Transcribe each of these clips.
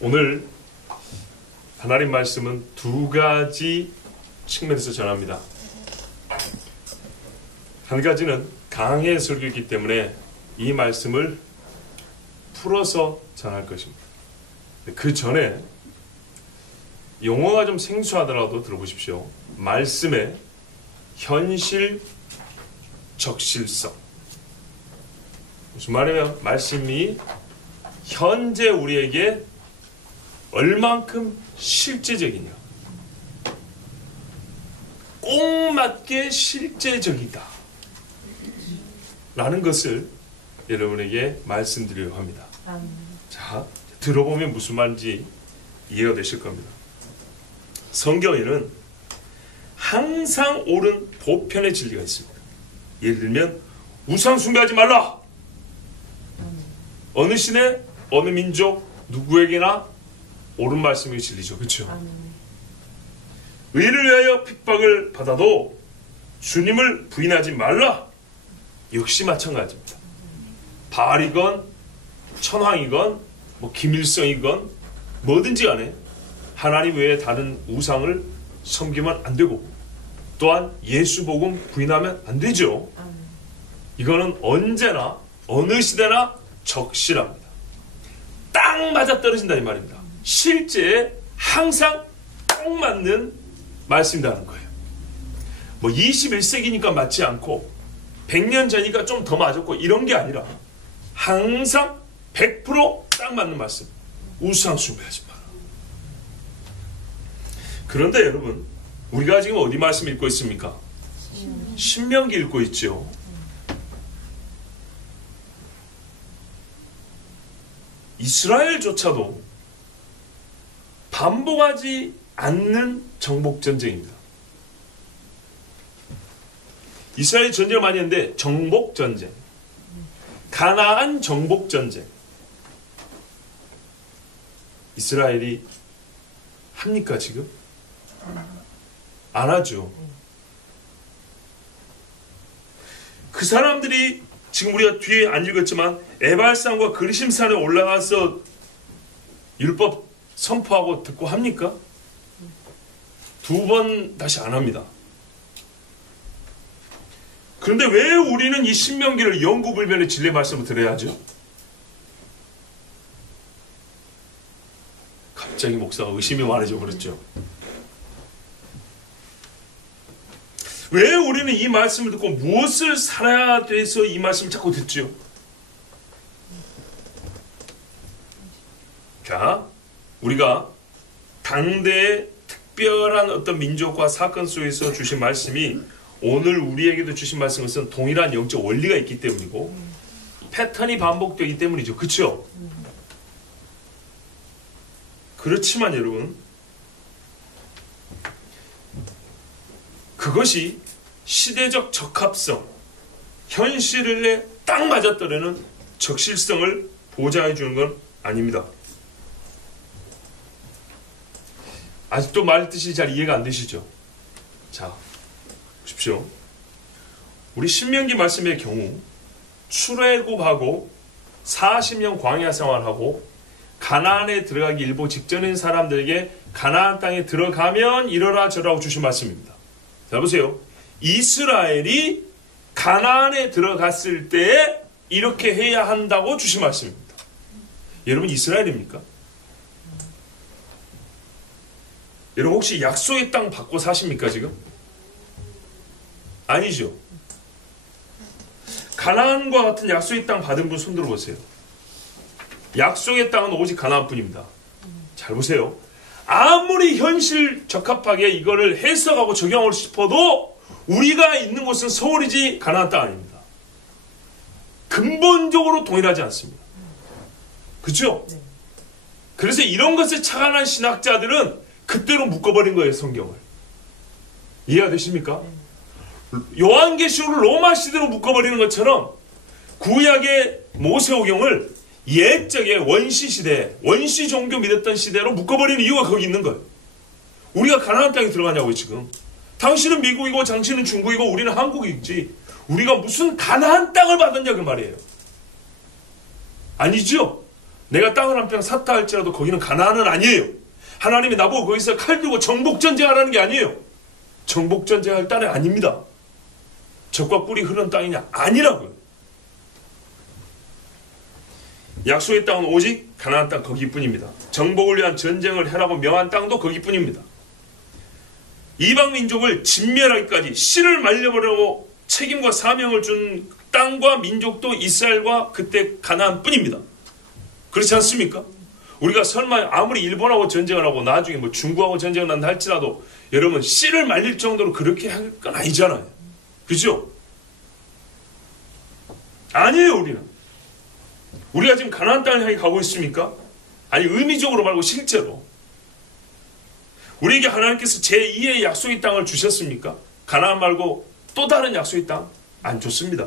오늘 하나님 말씀은 두 가지 측면에서 전합니다. 한 가지는 강의 설교이기 때문에 이 말씀을 풀어서 전할 것입니다. 그 전에 용어가 좀 생소하더라도 들어보십시오. 말씀의 현실 적실성. 무슨 말이냐면 말씀이 현재 우리에게 얼만큼 실제적이냐, 꼭 맞게 실제적이다 라는 것을 여러분에게 말씀드리려고 합니다. 자, 들어보면 무슨 말인지 이해가 되실 겁니다. 성경에는 항상 옳은 보편의 진리가 있습니다. 예를 들면 우상 숭배하지 말라. 어느 시대, 어느 민족, 누구에게나 옳은 말씀이 진리죠. 그렇죠? 의를 위하여 핍박을 받아도 주님을 부인하지 말라. 역시 마찬가지입니다. 바알이건 천황이건 김일성이건 뭐든지 간에 하나님 외에 다른 우상을 섬기면 안 되고, 또한 예수 복음 부인하면 안 되죠. 이거는 언제나 어느 시대나 적실합니다. 딱 맞아떨어진다 이 말입니다. 실제에 항상 딱 맞는 말씀이라는 거예요. 21세기니까 맞지 않고 100년 전이니까 좀 더 맞았고 이런 게 아니라 항상 100% 딱 맞는 말씀. 우상 숭배하지 마라. 그런데 여러분, 우리가 지금 어디 말씀 읽고 있습니까? 신명기 읽고 있죠. 이스라엘조차도 반복하지 않는 정복전쟁입니다. 이스라엘이 전쟁을 많이 했는데 정복전쟁, 가나안 정복전쟁, 이스라엘이 합니까 지금? 안 하죠. 그 사람들이 지금 우리가 뒤에 안 읽었지만 에발산과 그리심산에 올라가서 율법 선포하고 듣고 합니까? 두 번 다시 안 합니다. 그런데 왜 우리는 이 신명기를 영구불변의 진리의 말씀을 들어야 하죠? 갑자기 목사가 의심이 많아져 버렸죠. 왜 우리는 이 말씀을 듣고 무엇을 살아야 돼서 이 말씀을 자꾸 듣죠? 자, 우리가 당대의 특별한 어떤 민족과 사건 속에서 주신 말씀이 오늘 우리에게도 주신 말씀 것은 동일한 영적 원리가 있기 때문이고 패턴이 반복되기 때문이죠. 그렇죠? 그렇지만 여러분, 그것이 시대적 적합성, 현실에 딱 맞아떨어지는 적실성을 보장해 주는 건 아닙니다. 아직도 말 뜻이 잘 이해가 안 되시죠? 자, 보십시오. 우리 신명기 말씀의 경우 출애굽하고 40년 광야 생활하고 가나안에 들어가기 일보 직전인 사람들에게 가나안 땅에 들어가면 이러라 저러라고 주신 말씀입니다. 자, 보세요. 이스라엘이 가나안에 들어갔을 때 이렇게 해야 한다고 주신 말씀입니다. 여러분, 이스라엘입니까? 여러분, 혹시 약속의 땅 받고 사십니까 지금? 아니죠. 가나안과 같은 약속의 땅 받은 분 손 들어보세요. 약속의 땅은 오직 가나안뿐입니다. 잘 보세요. 아무리 현실 적합하게 이거를 해석하고 적용하고 싶어도 우리가 있는 곳은 서울이지 가나안 땅 아닙니다. 근본적으로 동일하지 않습니다. 그렇죠? 그래서 이런 것에 착안한 신학자들은 그때로 묶어버린 거예요, 성경을. 이해가 되십니까? 요한계시록을 로마 시대로 묶어버리는 것처럼 구약의 모세오경을 옛적의 원시 시대, 원시 종교 믿었던 시대로 묶어버리는 이유가 거기 있는 거예요. 우리가 가나안 땅에 들어가냐고요, 지금. 당신은 미국이고 당신은 중국이고 우리는 한국이지. 우리가 무슨 가나안 땅을 받았냐 그 말이에요. 아니죠? 내가 땅을 한 평 샀다 할지라도 거기는 가나안은 아니에요. 하나님이 나보고 거기서 칼 들고 정복전쟁하라는 게 아니에요. 정복전쟁할 땅이 아닙니다. 적과 꿀이 흐르는 땅이냐? 아니라고요. 약속의 땅은 오직 가나안 땅 거기뿐입니다. 정복을 위한 전쟁을 해라고 명한 땅도 거기뿐입니다. 이방 민족을 진멸하기까지 씨를 말려버리고 책임과 사명을 준 땅과 민족도 이스라엘과 그때 가나안뿐입니다. 그렇지 않습니까? 우리가 설마 아무리 일본하고 전쟁을 하고 나중에 뭐 중국하고 전쟁을 한다 할지라도 여러분 씨를 말릴 정도로 그렇게 할 건 아니잖아요. 그죠? 아니에요. 우리가 지금 가나안 땅을 향해 가고 있습니까? 아니 의미적으로 말고 실제로 우리에게 하나님께서 제2의 약속의 땅을 주셨습니까? 가나안 말고 또 다른 약속의 땅? 안 줬습니다.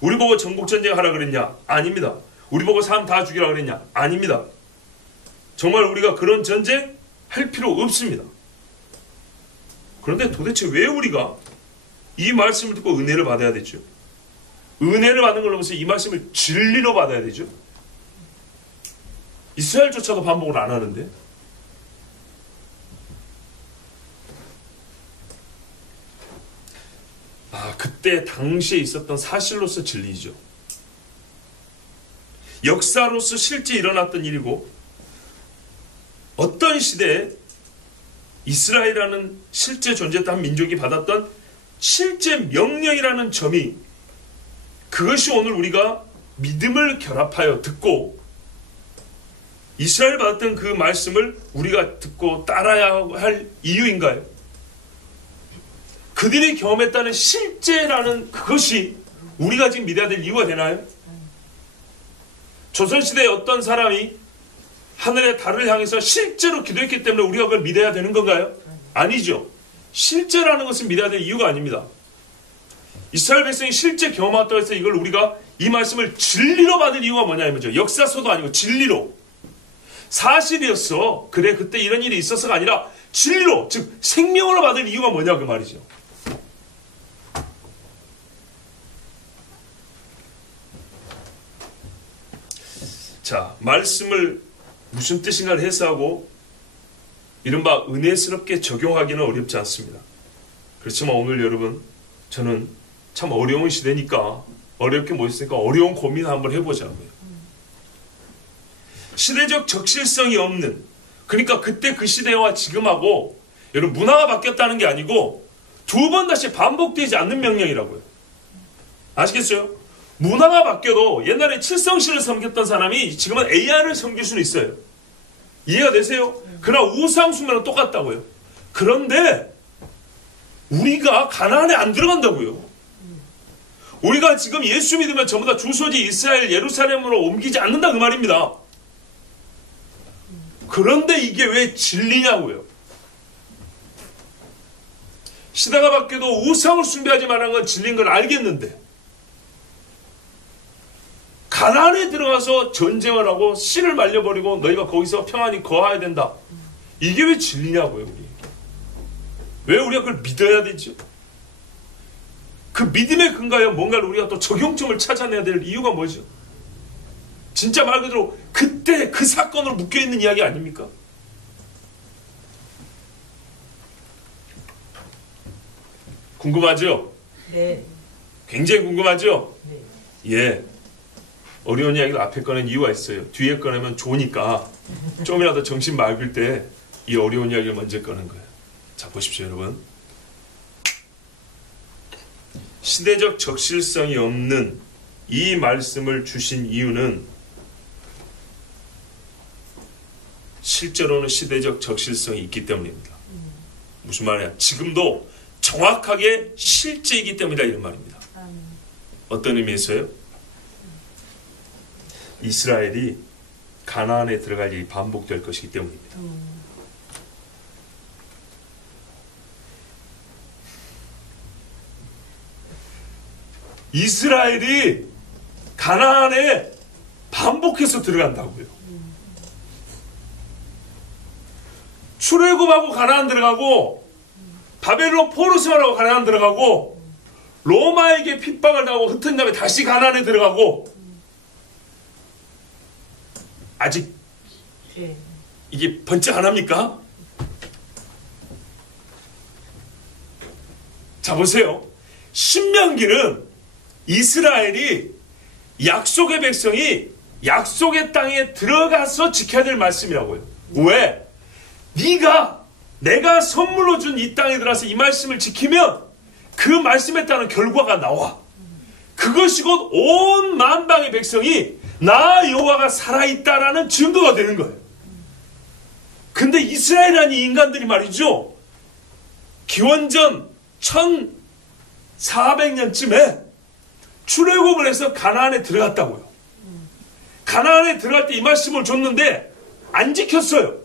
우리 보고 정복전쟁 하라 그랬냐? 아닙니다. 우리 보고 사람 다 죽이라 그랬냐? 아닙니다. 정말 우리가 그런 전쟁 할 필요 없습니다. 그런데 도대체 왜 우리가 이 말씀을 듣고 은혜를 받아야 되죠? 은혜를 받는 걸 넘어서 이 말씀을 진리로 받아야 되죠? 이스라엘조차도 반복을 안 하는데 그때 당시에 있었던 사실로서 진리죠. 역사로서 실제 일어났던 일이고 어떤 시대에 이스라엘이라는 실제 존재했던 민족이 받았던 실제 명령이라는 점이 그것이 오늘 우리가 믿음을 결합하여 듣고 이스라엘 받았던 그 말씀을 우리가 듣고 따라야 할 이유인가요? 그들이 경험했다는 실제라는 그것이 우리가 지금 믿어야 될 이유가 되나요? 조선시대에 어떤 사람이 하늘의 달을 향해서 실제로 기도했기 때문에 우리가 그걸 믿어야 되는 건가요? 아니죠. 실제라는 것을 믿어야 될 이유가 아닙니다. 이스라엘 백성이 실제 경험했다고 해서 이걸 우리가 이 말씀을 진리로 받을 이유가 뭐냐면요. 역사서도 아니고 진리로. 사실이었어. 그래 그때 이런 일이 있어서가 아니라 진리로 즉 생명으로 받을 이유가 뭐냐 그 말이죠. 자, 말씀을 무슨 뜻인가를 해석하고 이른바 은혜스럽게 적용하기는 어렵지 않습니다. 그렇지만 오늘 여러분 저는 참 어려운 시대니까 어렵게 못 있으니까 어려운 고민을 한번 해보자고요. 시대적 적실성이 없는 그러니까 그때 그 시대와 지금하고 여러분 문화가 바뀌었다는 게 아니고 두 번 다시 반복되지 않는 명령이라고요. 아시겠어요? 문화가 바뀌어도 옛날에 칠성신을 섬겼던 사람이 지금은 AR을 섬길 수는 있어요. 이해가 되세요? 그러나 우상숭배는 똑같다고요. 그런데 우리가 가나안에 안 들어간다고요. 우리가 지금 예수 믿으면 전부 다 주소지 이스라엘 예루살렘으로 옮기지 않는다 그 말입니다. 그런데 이게 왜 진리냐고요. 시대가 바뀌어도 우상을 숭배하지 말라는 건 진리인 걸 알겠는데 가나안에 들어가서 전쟁을 하고 씨를 말려버리고 너희가 거기서 평안히 거하야 된다. 이게 왜 진리냐고요. 왜 우리가 그걸 믿어야 되죠? 그 믿음의 근거에 뭔가를 우리가 또 적용점을 찾아내야 될 이유가 뭐죠? 진짜 말 그대로 그때 그 사건으로 묶여있는 이야기 아닙니까? 궁금하죠? 네. 굉장히 궁금하죠? 네. 예. 어려운 이야기를 앞에 꺼낸 이유가 있어요. 뒤에 꺼내면 좋으니까 좀이라도 정신 맑을 때 이 어려운 이야기를 먼저 꺼낸 거예요. 자, 보십시오, 여러분. 시대적 적실성이 없는 이 말씀을 주신 이유는 실제로는 시대적 적실성이 있기 때문입니다. 무슨 말이야? 지금도 정확하게 실제이기 때문이다 이런 말입니다. 어떤 의미에서요? 이스라엘이 가나안에 들어갈 일이 반복될 것이기 때문입니다. 이스라엘이 가나안에 반복해서 들어간다고요. 출애굽하고 가나안 들어가고 바벨론 포로스하고 가나안 들어가고 로마에게 핍박을 당하고 흩은 다음에 다시 가나안에 들어가고 아직 이게 번쩍 안 합니까? 자, 보세요. 신명기는 이스라엘이 약속의 백성이 약속의 땅에 들어가서 지켜야 될 말씀이라고요. 왜? 내가 선물로 준 이 땅에 들어가서 이 말씀을 지키면 그 말씀에 따른 결과가 나와. 그것이 곧 온 만방의 백성이 나 여호와가 살아있다라는 증거가 되는 거예요. 근데 이스라엘이라는 이 인간들이 말이죠, 기원전 1400년쯤에 출애굽을 해서 가나안에 들어갔다고요. 가나안에 들어갈 때 이 말씀을 줬는데 안 지켰어요.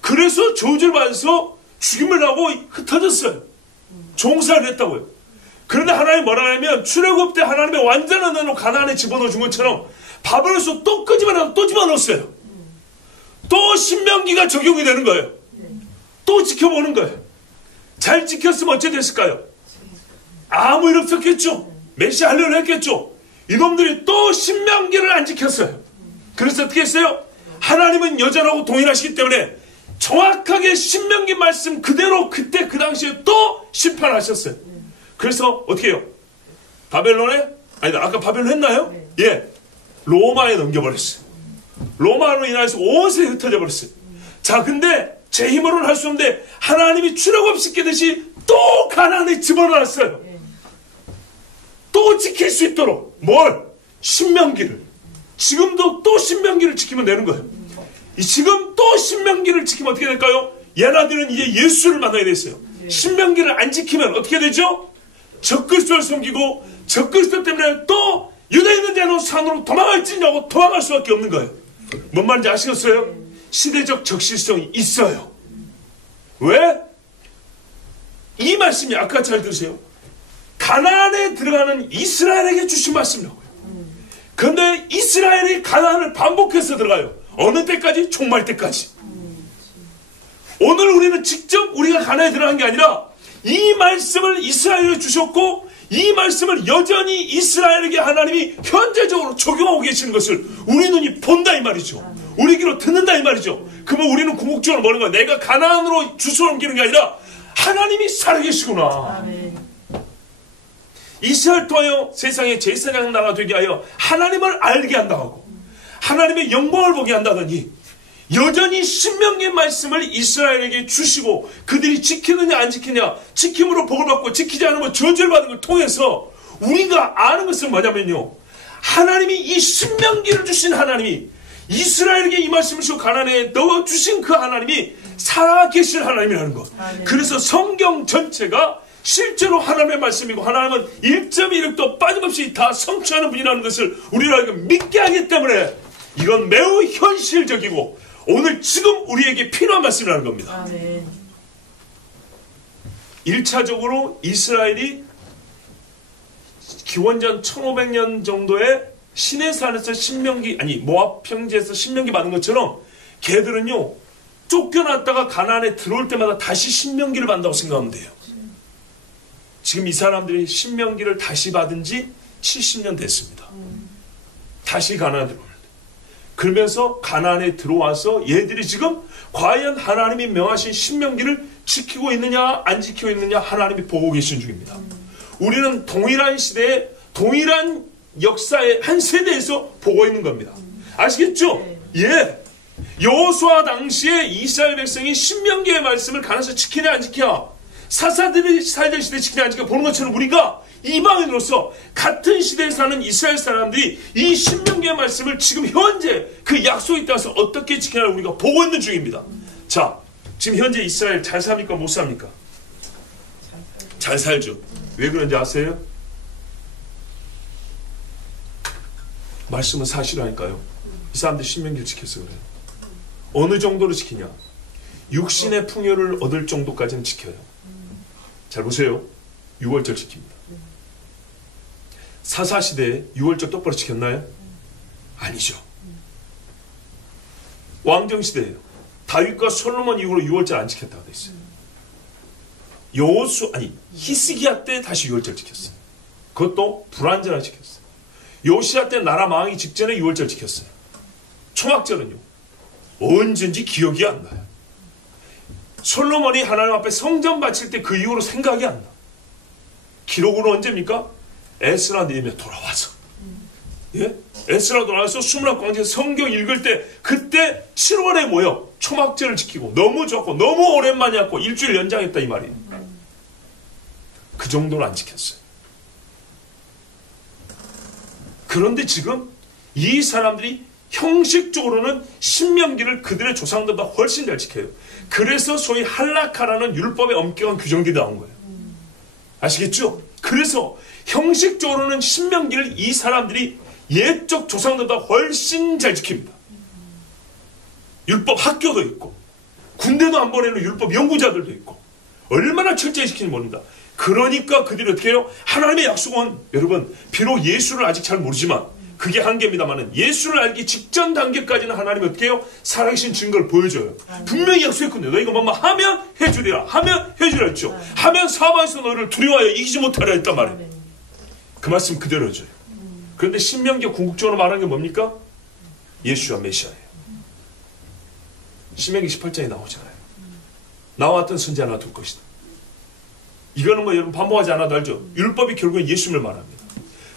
그래서 저주를 받아서 죽임을 당하고 흩어졌어요. 종살이를 했다고요. 그런데 하나님이 뭐라 하냐면, 출애굽 때 하나님의 완전한 은혜로 가나안에 집어넣어 준 것처럼 바벨론에서 또 끄집어내고 또 집어넣었어요. 또 신명기가 적용이 되는 거예요. 또 지켜보는 거예요. 잘 지켰으면 어째 됐을까요? 아무 일 없었겠죠. 메시아 하려고 했겠죠. 이놈들이 또 신명기를 안 지켰어요. 그래서 어떻게 했어요? 하나님은 여전하고 동일하시기 때문에 정확하게 신명기 말씀 그대로 그때 그 당시에 또 심판하셨어요. 그래서 어떻게 해요? 바벨론에? 아니다, 아까 바벨론 했나요? 예, 로마에 넘겨버렸어요. 로마로 인해서 온 세상에 흩어져 버렸어요. 자, 근데 제 힘으로는 할 수 없는데 하나님이 출애굽시키듯이 또 가나안에 집어넣었어요. 또 지킬 수 있도록. 뭘? 신명기를. 지금도 또 신명기를 지키면 되는 거예요. 지금 또 신명기를 지키면 어떻게 될까요? 얘네들은 이제 예수를 만나게 됐어요. 신명기를 안 지키면 어떻게 되죠? 적그리스도를 섬기고 적그리스도 때문에 또 유대에 있는 자는 산으로 도망갈지냐고 도망갈 수밖에 없는 거예요. 뭔 말인지 아시겠어요? 시대적 적실성이 있어요. 왜? 이 말씀이 아까 잘 들으세요. 가나안에 들어가는 이스라엘에게 주신 말씀이라고요. 그런데 이스라엘이 가나안을 반복해서 들어가요. 어느 때까지? 종말 때까지. 오늘 우리는 직접 우리가 가나안에 들어간 게 아니라 이 말씀을 이스라엘에 주셨고 이 말씀을 여전히 이스라엘에게 하나님이 현재적으로 적용하고 계시는 것을 우리 눈이 본다 이 말이죠. 우리 귀로 듣는다 이 말이죠. 그러면 우리는 궁극적으로 뭐는 거야? 내가 가나안으로 주소 옮기는 게 아니라 하나님이 살아계시구나. 아멘. 이스라엘 통하여 세상의 제사장 나라 되게 하여 하나님을 알게 한다고 하나님의 영광을 보게 한다더니 여전히 신명기의 말씀을 이스라엘에게 주시고 그들이 지키느냐 안 지키냐, 지킴으로 복을 받고 지키지 않으면 저주를 받는 걸 통해서 우리가 아는 것은 뭐냐면요, 하나님이 이 신명기를 주신 하나님이 이스라엘에게 이 말씀을 주시고 가나안에 넣어주신 그 하나님이 살아계실 하나님이라는 것. 그래서 성경 전체가 실제로 하나님의 말씀이고 하나님은 1.1획도 빠짐없이 다 성취하는 분이라는 것을 우리가 믿게 하기 때문에 이건 매우 현실적이고 오늘 지금 우리에게 필요한 말씀이라는 겁니다. 아멘. 1차적으로 이스라엘이 기원전 1500년 정도에 시내산에서 신명기, 아니 모압 평지에서 신명기 받은 것처럼 걔들은요 쫓겨났다가 가나안에 들어올 때마다 다시 신명기를 받는다고 생각하면 돼요. 지금 이 사람들이 신명기를 다시 받은 지 70년 됐습니다. 다시 가나안에 들어오는데, 그러면서 가나안에 들어와서 얘들이 지금 과연 하나님이 명하신 신명기를 지키고 있느냐 안 지키고 있느냐 하나님이 보고 계신 중입니다. 우리는 동일한 시대에 동일한 역사의 한 세대에서 보고 있는 겁니다. 아시겠죠? 예. 여호수아 당시에 이스라엘 백성이 신명기의 말씀을 가나안에서 지키냐 안 지키냐, 사사들이 살던 시대 지키냐 안 지키냐 보는 것처럼 우리가 이방인으로서 같은 시대에 사는 이스라엘 사람들이 이 신명기의 말씀을 지금 현재 그 약속에 따라서 어떻게 지키냐를 우리가 보고 있는 중입니다. 자, 지금 현재 이스라엘 잘 삽니까 못 삽니까? 잘 살죠. 왜 그런지 아세요? 말씀은 사실이라니까요. 이 사람들이 신명기를 지켰어 그래요. 어느 정도로 지키냐? 육신의 풍요를 얻을 정도까지는 지켜요. 잘 보세요. 6월절 지킵니다. 사사시대에 6월절 똑바로 지켰나요? 아니죠. 왕정시대예요. 다윗과 솔로몬 이후로 6월절 안 지켰다고 돼 있어요. 히스기야 때 다시 6월절 지켰어요. 그것도 불완전하게 지켰어요. 요시야 때 나라 망하기 직전에 6월절 지켰어요. 초막절은요, 언제인지 기억이 안 나요. 솔로몬이 하나님 앞에 성전 바칠 때 그 이후로 생각이 안 나. 기록으로 언제입니까? 에스라 느헤미야 돌아와서. 예? 에스라 돌아와서 수문학 광장에서 성경 읽을 때, 그때 7월에 모여 초막절을 지키고, 너무 좋고 너무 오랜만이었고 일주일 연장했다 이 말이에요. 그 정도는 안 지켰어요. 그런데 지금 이 사람들이 형식적으로는 신명기를 그들의 조상들보다 훨씬 잘 지켜요. 그래서 소위 할라카라는 율법의 엄격한 규정들이 나온 거예요. 아시겠죠? 그래서 형식적으로는 신명기를 이 사람들이 옛적 조상들보다 훨씬 잘 지킵니다. 율법 학교도 있고, 군대도 안 보내는 율법 연구자들도 있고, 얼마나 철저히 지키는지 모릅니다. 그러니까 그들이 어떻게 해요? 하나님의 약속은, 여러분, 비록 예수를 아직 잘 모르지만 그게 한계입니다만은, 예수를 알기 직전 단계까지는 하나님이 어떻게 해요? 살아계신 증거를 보여줘요. 분명히 약속했거든요. 너희가 뭐뭐 하면 해주리라. 하면 해주리라 했죠. 하면 사방에서 너희를 두려워하여 이기지 못하려 했단 말이에요. 그 말씀 그대로 해줘요. 그런데 신명기가 궁극적으로 말하는 게 뭡니까? 예수와 메시아예요. 신명기 18장에 나오잖아요. 나와 같은 선지 하나 둘 것이다. 이거는 뭐 여러분 반복하지 않아도 알죠? 율법이 결국은 예수님을 말합니다.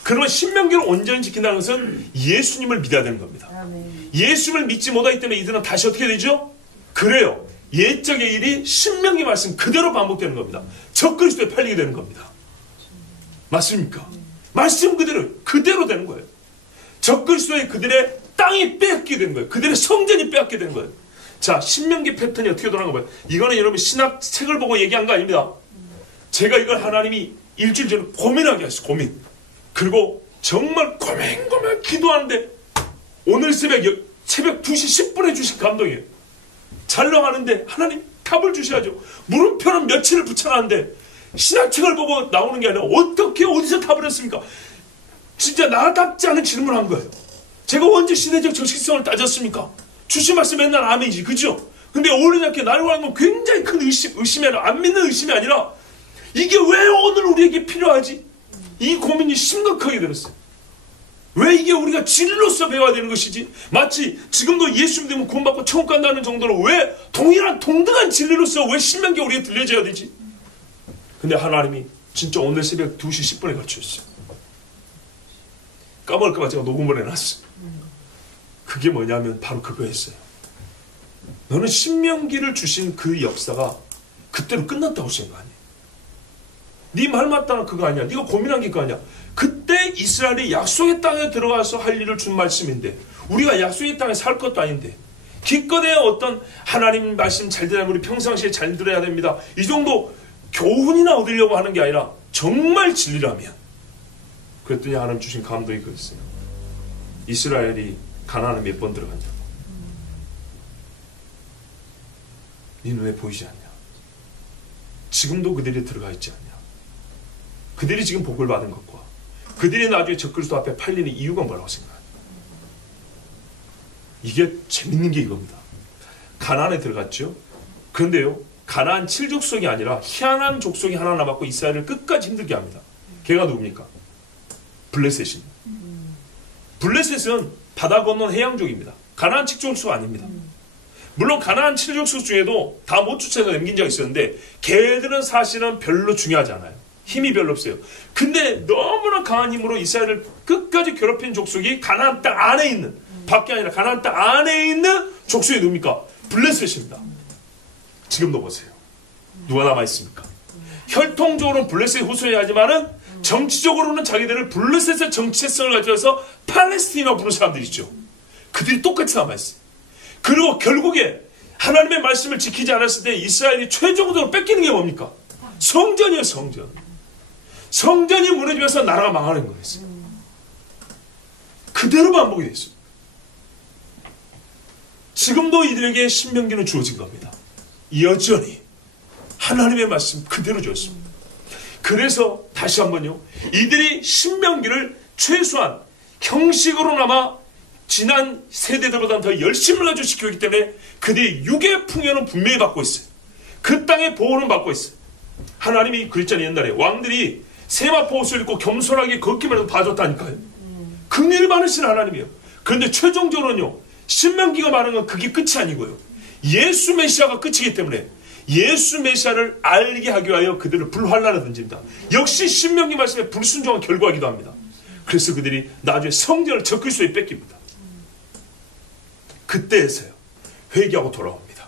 그러면 신명기를 온전히 지킨다는 것은 예수님을 믿어야 되는 겁니다. 예수님을 믿지 못하기 때문에 이들은 다시 어떻게 되죠? 그래요. 옛적의 일이 신명기 말씀 그대로 반복되는 겁니다. 적그리스도에 팔리게 되는 겁니다. 맞습니까? 말씀 그대로 되는 거예요. 적그리스도의 그들의 땅이 빼앗기게 되는 거예요. 그들의 성전이 빼앗기게 되는 거예요. 자, 신명기 패턴이 어떻게 돌아간 거예요? 이거는 여러분 신학 책을 보고 얘기한 거 아닙니다. 제가 이걸 하나님이 일주일 전에 고민하게 했어요. 고민. 그리고 정말 고민 기도하는데 오늘 새벽 2시 10분에 주신 감동이에요. 잘나가는데 하나님 답을 주셔야죠. 물음표는 며칠을 붙여놨는데 신학책을 보고 나오는 게 아니라 어떻게 어디서 답을 했습니까? 진짜 나답지 않은 질문을 한 거예요. 제가 언제 시대적 적식성을 따졌습니까? 주신 말씀 맨날 아멘이지, 그죠? 근데 어울리지 않게 나를 하는 건 굉장히 큰 의심이 아니라, 안 믿는 의심이 아니라, 이게 왜 오늘 우리에게 필요하지? 이 고민이 심각하게 들었어요. 왜 이게 우리가 진리로서 배워야 되는 것이지? 마치 지금도 예수 믿으면 구원받고 천국 간다는 정도로 왜 동등한 진리로서 왜 신명기 우리에게 들려줘야 되지? 근데 하나님이 진짜 오늘 새벽 2시 10분에 가르쳐줬어요. 까먹을까봐 제가 녹음을 해놨어요. 그게 뭐냐면 바로 그거였어요. 너는 신명기를 주신 그 역사가 그때로 끝났다고 생각 아니야. 네 말 맞다는 그거 아니야. 네가 고민한 게 그거 아니야. 그때 이스라엘이 약속의 땅에 들어가서 할 일을 준 말씀인데, 우리가 약속의 땅에 살 것도 아닌데, 기껏해 어떤 하나님 말씀 잘 들으면 우리 평상시에 잘 들어야 됩니다. 이 정도 교훈이나 얻으려고 하는 게 아니라 정말 진리라면. 그랬더니 하나님 주신 감동이 그랬어요. 이스라엘이 가나안에 몇 번 들어갔냐고. 네 눈에 보이지 않냐? 지금도 그들이 들어가 있지 않냐? 그들이 지금 복을 받은 것과 그들이 나중에 적그리스도 앞에 팔리는 이유가 뭐라고 생각하냐? 이게 재밌는 게 이겁니다. 가나안에 들어갔죠. 그런데요, 가나안 7족속이 아니라 희한한 족속이 하나 남았고 이스라엘을 끝까지 힘들게 합니다. 걔가 누굽니까? 블레셋입니다. 블레셋은 바다 건넌 해양족입니다. 가나안 7족속 아닙니다. 물론 가나안 7족속 중에도 다 못 쫓아서 남긴 적이 있었는데 걔들은 사실은 별로 중요하지 않아요. 힘이 별로 없어요. 근데 너무나 강한 힘으로 이스라엘을 끝까지 괴롭힌 족속이 가나안 땅 안에 있는, 밖에 아니라 가나안 땅 안에 있는 족속이 누굽니까? 블레셋입니다. 지금도 보세요. 누가 남아있습니까? 혈통적으로는 블레셋의 후손이 하지만은 정치적으로는 자기들을 블레셋의 정체성을 가져서 팔레스티나 부르는 사람들이죠. 그들이 똑같이 남아있어요. 그리고 결국에 하나님의 말씀을 지키지 않았을 때 이스라엘이 최종적으로 뺏기는 게 뭡니까? 성전이에요, 성전. 성전이 무너지면서 나라가 망하는 거였어요. 그대로 반복이 됐어요. 지금도 이들에게 신명기는 주어진 겁니다. 여전히 하나님의 말씀 그대로 주었습니다. 그래서 다시 한번요, 이들이 신명기를 최소한 형식으로나마 지난 세대들보다는 더 열심을 가지고 지켜오기 때문에 그들의 육의 풍요는 분명히 받고 있어요. 그 땅의 보호는 받고 있어요. 하나님이 그랬잖아요. 옛날에 왕들이 세마포 옷을 입고 겸손하게 걷기만 해도 봐줬다니까요. 긍휼이 많으신 하나님이에요. 그런데 최종적으로는요, 신명기가 말하는 건 그게 끝이 아니고요. 예수 메시아가 끝이기 때문에 예수 메시아를 알게 하기 위하여 그들을 불환란에 던집니다. 역시 신명기 말씀에 불순종한 결과이기도 합니다. 그래서 그들이 나중에 성전을 적그리스도에 뺏깁니다. 그때에서요 회개하고 돌아옵니다.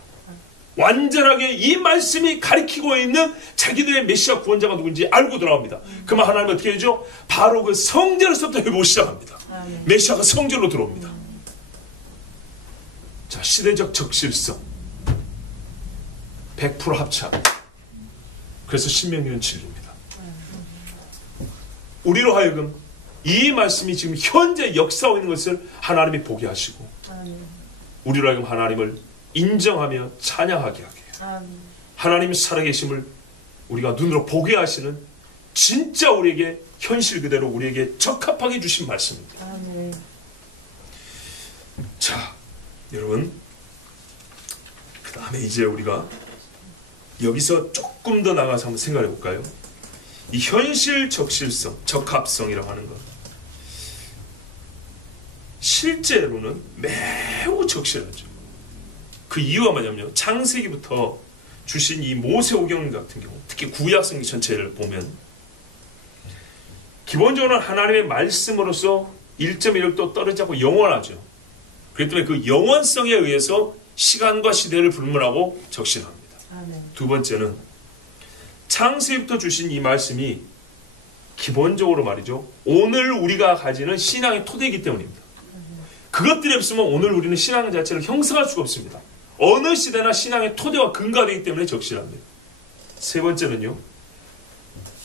완전하게 이 말씀이 가리키고 있는 자기들의 메시아 구원자가 누군지 알고 돌아옵니다. 그러면 하나님은 어떻게 되죠? 바로 그 성전에서부터 회복을 시작합니다. 메시아가 성전으로 들어옵니다. 자, 시대적 적실성 100% 합참. 그래서 신명기는 진리입니다. 우리로 하여금 이 말씀이 지금 현재 역사하고 있는 것을 하나님이 보게 하시고 우리로 하여금 하나님을 인정하며 찬양하게 하게 해요. 하나님이 살아계심을 우리가 눈으로 보게 하시는 진짜 우리에게 현실 그대로 우리에게 적합하게 주신 말씀입니다. 자, 여러분, 그 다음에 이제 우리가 여기서 조금 더 나가서 한번 생각해 볼까요? 이 현실 적실성, 적합성이라고 하는 것, 실제로는 매우 적실하죠. 그 이유가 뭐냐면요, 창세기부터 주신 이 모세오경 같은 경우, 특히 구약성경 전체를 보면 기본적으로 하나님의 말씀으로서 1.1도 떨어지지 않고 영원하죠. 그렇기 때문에 그 영원성에 의해서 시간과 시대를 불문하고 적실합니다. 두 번째는 창세기부터 주신 이 말씀이 기본적으로 말이죠, 오늘 우리가 가지는 신앙의 토대이기 때문입니다. 그것들이 없으면 오늘 우리는 신앙 자체를 형성할 수가 없습니다. 어느 시대나 신앙의 토대와 근거가 되기 때문에 적실합니다. 세 번째는요,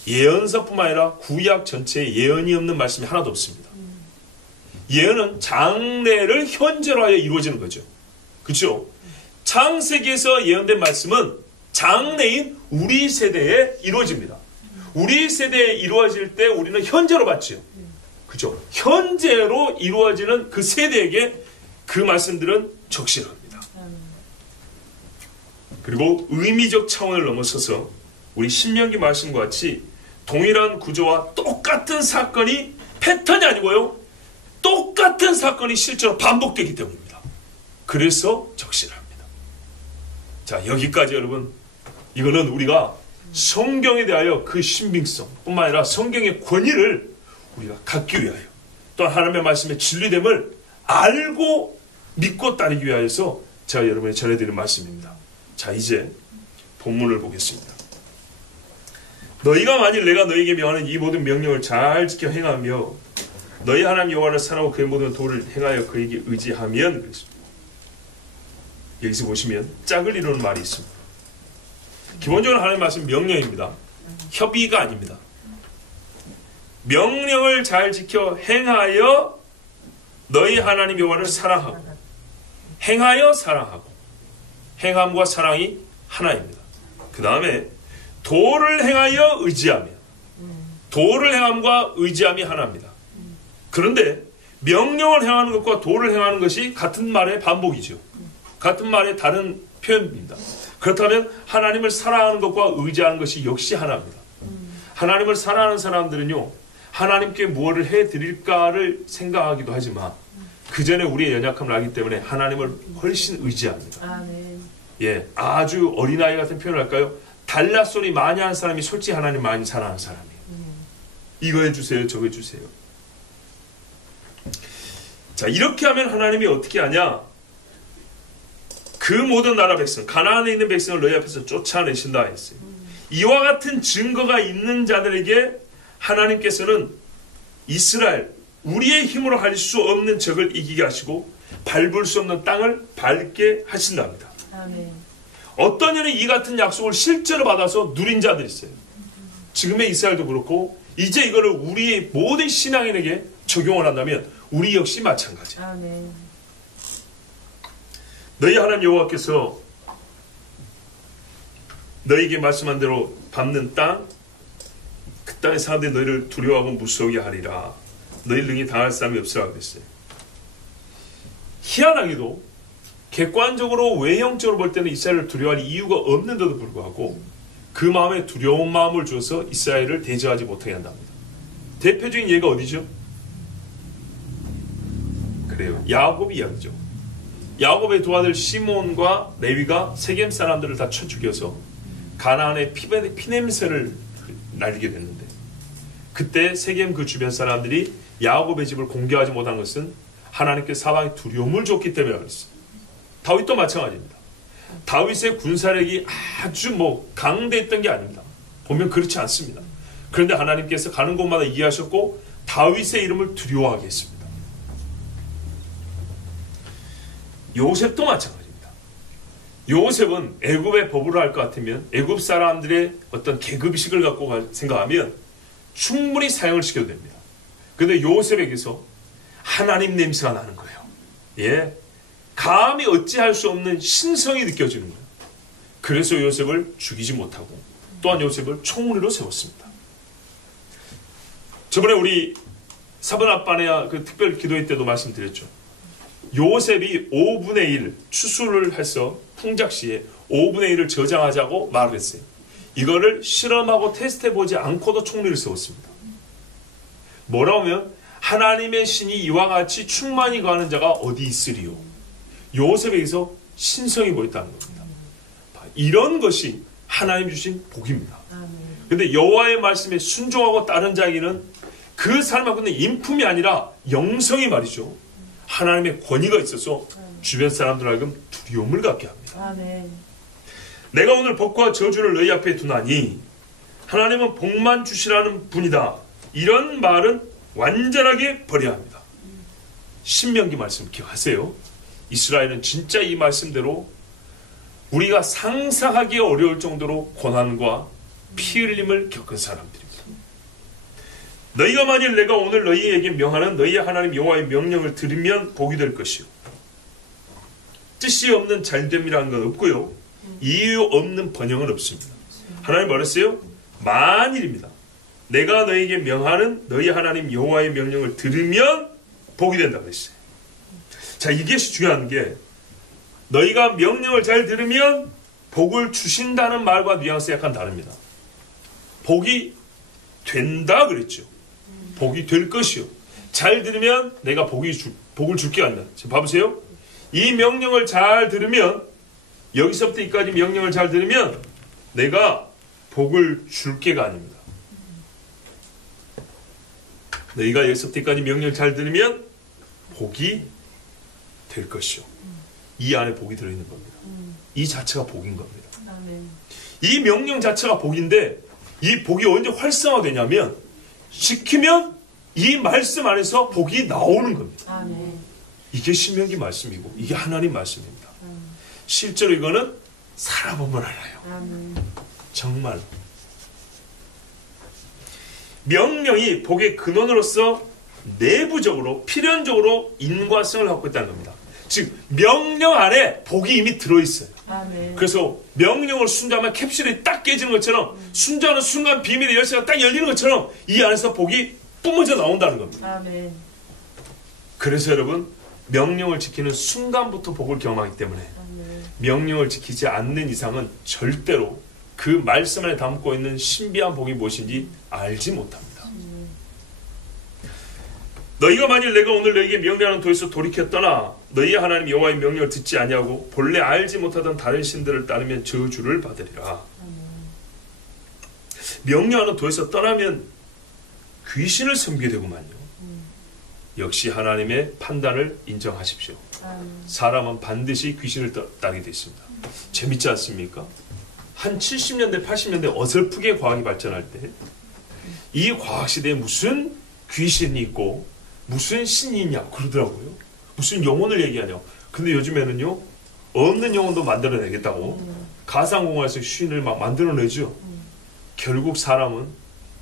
예언서뿐만 아니라 구약 전체에 예언이 없는 말씀이 하나도 없습니다. 예언은 장래를 현재로 하여 이루어지는 거죠. 그렇죠? 창세기에서 예언된 말씀은 장래인 우리 세대에 이루어집니다. 우리 세대에 이루어질 때 우리는 현재로 봤죠. 그죠? 현재로 이루어지는 그 세대에게 그 말씀들은 적실합니다. 그리고 의미적 차원을 넘어서서 우리 신명기 말씀과 같이 동일한 구조와 똑같은 사건이 패턴이 아니고요, 똑같은 사건이 실제로 반복되기 때문입니다. 그래서 적실합니다. 자, 여기까지 여러분, 이거는 우리가 성경에 대하여 그 신빙성 뿐만 아니라 성경의 권위를 우리가 갖기 위하여, 또 하나님의 말씀의 진리됨을 알고 믿고 따르기 위하여서 제가 여러분에 전해드리는 말씀입니다. 자, 이제 본문을 보겠습니다. 너희가 만일 내가 너희에게 명하는 이 모든 명령을 잘 지켜 행하며 너희 하나님 여호와를 사랑하고 그의 모든 도를 행하여 그에게 의지하면, 그렇습니다. 여기서 보시면 짝을 이루는 말이 있습니다. 기본적으로 하나님의 말씀 명령입니다. 협의가 아닙니다. 명령을 잘 지켜 행하여 너희 하나님 여호와를 사랑하고, 행하여 사랑하고, 행함과 사랑이 하나입니다. 그 다음에 도를 행하여 의지하며, 도를 행함과 의지함이 하나입니다. 그런데 명령을 행하는 것과 도를 행하는 것이 같은 말의 반복이죠. 같은 말의 다른 표현입니다. 그렇다면 하나님을 사랑하는 것과 의지하는 것이 역시 하나입니다. 하나님을 사랑하는 사람들은요, 하나님께 무엇을 해드릴까를 생각하기도 하지만 그 전에 우리의 연약함을 알기 때문에 하나님을 훨씬 의지합니다. 예, 아주 어린아이 같은 표현을 할까요? 달랏소리 많이 하는 사람이 솔직히 하나님 많이 사랑하는 사람이에요. 이거 해주세요, 저거 해주세요. 자, 이렇게 하면 하나님이 어떻게 하냐? 그 모든 나라 백성, 가나안에 있는 백성을 너희 앞에서 쫓아내신다 했어요. 이와 같은 증거가 있는 자들에게 하나님께서는 이스라엘, 우리의 힘으로 할 수 없는 적을 이기게 하시고 밟을 수 없는 땅을 밟게 하신답니다. 아멘. 어떤 이는 이 같은 약속을 실제로 받아서 누린 자들이 있어요. 지금의 이스라엘도 그렇고 이제 이거를 우리의 모든 신앙인에게 적용을 한다면 우리 역시 마찬가지예요. 아멘. 너희 하나님 여호와께서 너희에게 말씀한 대로 밟는 땅, 그 땅의 사람들이 너희를 두려워하고 무서워하게 하리라. 너희 능히 당할 사람이 없으라 그랬어요. 희한하게도 객관적으로 외형적으로 볼 때는 이스라엘을 두려워할 이유가 없는데도 불구하고 그 마음에 두려운 마음을 주어서 이스라엘을 대적하지 못하게 한답니다. 대표적인 예가 어디죠? 그래요, 야곱 이야기죠. 야곱의 두 아들 시몬과 레위가 세겜 사람들을 다 쳐 죽여서 가나안의 피냄새를 날리게 됐는데, 그때 세겜 그 주변 사람들이 야곱의 집을 공개하지 못한 것은 하나님께 사방에 두려움을 줬기 때문에 그랬어요. 다윗도 마찬가지입니다. 다윗의 군사력이 아주 강대했던 게 아닙니다. 보면 그렇지 않습니다. 그런데 하나님께서 가는 곳마다 이해하셨고 다윗의 이름을 두려워하게 했습니다. 요셉도 마찬가지입니다. 요셉은 애굽의 법으로 할 것 같으면 애굽 사람들의 어떤 계급의식을 갖고 생각하면 충분히 사형을 시켜도 됩니다. 그런데 요셉에게서 하나님 냄새가 나는 거예요. 예, 감히 어찌할 수 없는 신성이 느껴지는 거예요. 그래서 요셉을 죽이지 못하고 또한 요셉을 총리로 세웠습니다. 저번에 우리 사브나바네아 그 특별 기도회 때도 말씀드렸죠. 요셉이 5분의 1 추수를 해서 풍작시에 5분의 1을 저장하자고 말을 했어요. 이거를 실험하고 테스트해보지 않고도 총리를 세웠습니다. 뭐라고 하면 하나님의 신이 이와 같이 충만히 거하는 자가 어디 있으리요. 요셉에게서 신성이 보였다는 겁니다. 이런 것이 하나님 주신 복입니다. 그런데 여호와의 말씀에 순종하고 따른 자에게는 그 사람하고 있는 인품이 아니라 영성이 말이죠. 하나님의 권위가 있어서 주변 사람들 하여금 두려움을 갖게 합니다. 아멘. 내가 오늘 복과 저주를 너희 앞에 두나니 하나님은 복만 주시라는 분이다. 이런 말은 완전하게 버려야 합니다. 신명기 말씀 기억하세요. 이스라엘은 진짜 이 말씀대로 우리가 상상하기 어려울 정도로 고난과 피 흘림을 겪은 사람들입니다. 너희가 만일 내가 오늘 너희에게 명하는 너희의 하나님 여호와의 명령을 들으면 복이 될 것이요, 뜻이 없는 잘됨이라는 건 없고요, 이유 없는 번영은 없습니다. 하나님 말했어요. 만일입니다. 내가 너희에게 명하는 너희 하나님 여호와의 명령을 들으면 복이 된다고 했어요. 자, 이것이 중요한 게, 너희가 명령을 잘 들으면 복을 주신다는 말과 뉘앙스가 약간 다릅니다. 복이 된다 그랬죠. 복이 될 것이요. 잘 들으면 내가 복을 줄게 한다. 지금 봐보세요. 이 명령을 잘 들으면, 여기서부터 이까지 명령을 잘 들으면 내가 복을 줄게가 아닙니다. 너희가 여기서부터 이까지 명령을 잘 들으면 복이 될 것이요. 이 안에 복이 들어있는 겁니다. 이 자체가 복인 겁니다. 아멘. 이 명령 자체가 복인데, 이 복이 언제 활성화되냐면 지키면 이 말씀 안에서 복이 나오는 겁니다. 아멘. 이게 신명기 말씀이고 이게 하나님 말씀입니다. 실제로 이거는 살아보면 알아요. 아멘. 정말 명령이 복의 근원으로서 내부적으로 필연적으로 인과성을 갖고 있다는 겁니다. 즉 명령 안에 복이 이미 들어있어요. 아멘. 그래서 명령을 순종하면 캡슐이 딱 깨지는 것처럼, 순종하는 순간 비밀의 열쇠가 딱 열리는 것처럼 이 안에서 복이 뿜어져 나온다는 겁니다. 아멘. 그래서 여러분, 명령을 지키는 순간부터 복을 경험하기 때문에 아멘. 명령을 지키지 않는 이상은 절대로 그 말씀 안에 담고 있는 신비한 복이 무엇인지 알지 못합니다. 너희가 만일 내가 오늘 너희에게 명령하는 도에서 돌이켜 떠나 너희 하나님 여호와의 명령을 듣지 아니하고 본래 알지 못하던 다른 신들을 따르면 저주를 받으리라. 명령하는 도에서 떠나면 귀신을 섬기게 되구만요. 역시 하나님의 판단을 인정하십시오. 사람은 반드시 귀신을 따르게 되어 있습니다. 재밌지 않습니까? 한 70년대 80년대 어설프게 과학이 발전할 때 이 과학시대에 무슨 귀신이 있고 무슨 신이 있냐 그러더라고요. 무슨 영혼을 얘기하냐고. 근데 요즘에는요, 없는 영혼도 만들어내겠다고 가상공화에서 신을 막 만들어내죠. 결국 사람은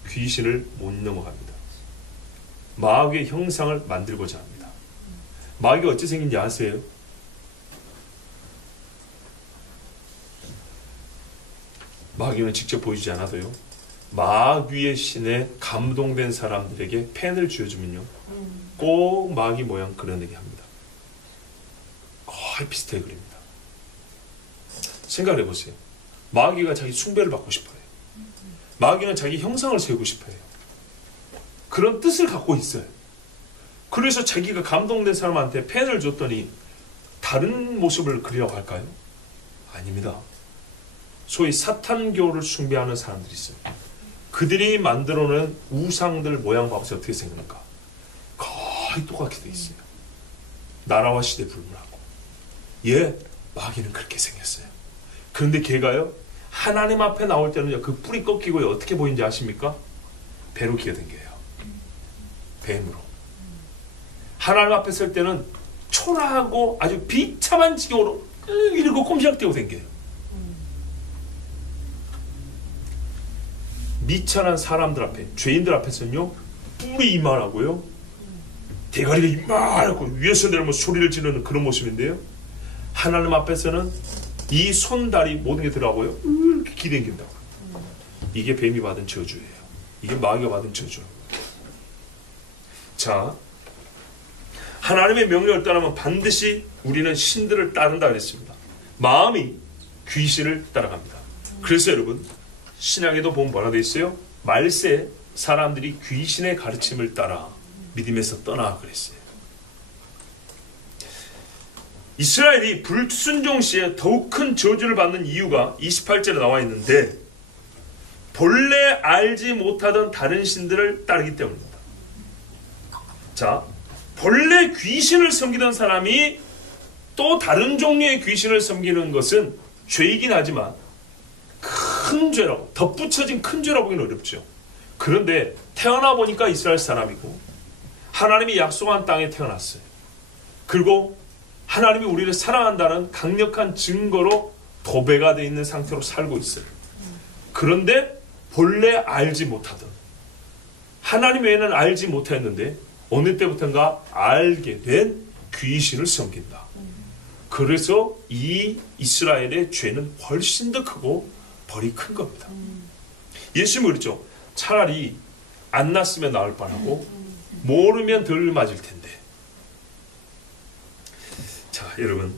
귀신을 못 넘어갑니다. 마귀의 형상을 만들고자 합니다. 마귀가 어찌 생긴지 아세요? 마귀는 직접 보이지 않아도요, 마귀의 신에 감동된 사람들에게 펜을 쥐어주면요, 꼭 마귀 모양 그려내게 합니다. 거의 비슷하게 그립니다. 생각을 해보세요. 마귀가 자기 숭배를 받고 싶어요. 마귀는 자기 형상을 세우고 싶어요. 그런 뜻을 갖고 있어요. 그래서 자기가 감동된 사람한테 펜을 줬더니 다른 모습을 그리라고 할까요? 아닙니다. 소위 사탄교를 숭배하는 사람들이 있어요. 그들이 만들어놓은 우상들 모양 봐보세요. 어떻게 생겼는가? 거의 똑같게 돼 있어요. 나라와 시대 불문하고. 마귀는 그렇게 생겼어요. 그런데 걔가요, 하나님 앞에 나올 때는요, 그 뿔이 꺾이고 어떻게 보이는지 아십니까? 배로 기어댕겨요. 뱀으로. 하나님 앞에 설 때는 초라하고 아주 비참한 지경으로 이러고 꼼지락대고 댕겨요. 미천한 사람들 앞에, 죄인들 앞에서는요, 뿔이 이만하고요, 대가리가 이만하고 위에서 내려오면 소리를 지르는 그런 모습인데요, 하나님 앞에서는 이 손다리 모든 게 들어가고요, 이렇게 기댕긴다고. 이게 뱀이 받은 저주예요. 이게 마귀가 받은 저주. 자, 하나님의 명령을 따르면 반드시 우리는 신들을 따른다 그랬습니다. 마음이 귀신을 따라갑니다. 그래서 여러분, 신약에도 보면 뭐라 되어 있어요? 말세 사람들이 귀신의 가르침을 따라 믿음에서 떠나 그랬어요. 이스라엘이 불순종 시에 더욱 큰 저주를 받는 이유가 28절에 나와 있는데, 본래 알지 못하던 다른 신들을 따르기 때문입니다. 자, 본래 귀신을 섬기던 사람이 또 다른 종류의 귀신을 섬기는 것은 죄이긴 하지만 큰 죄라고, 덧붙여진 큰 죄라고 보기는 어렵죠. 그런데 태어나 보니까 이스라엘 사람이고 하나님이 약속한 땅에 태어났어요. 그리고 하나님이 우리를 사랑한다는 강력한 증거로 도배가 되어 있는 상태로 살고 있어요. 그런데 본래 알지 못하던, 하나님 외에는 알지 못했는데 어느 때부터인가 알게 된 귀신을 섬긴다. 그래서 이 이스라엘의 죄는 훨씬 더 크고 벌이 큰 겁니다. 예수님은 그랬죠. 차라리 안 났으면 나을 뻔하고 모르면 덜 맞을 텐데. 자, 여러분,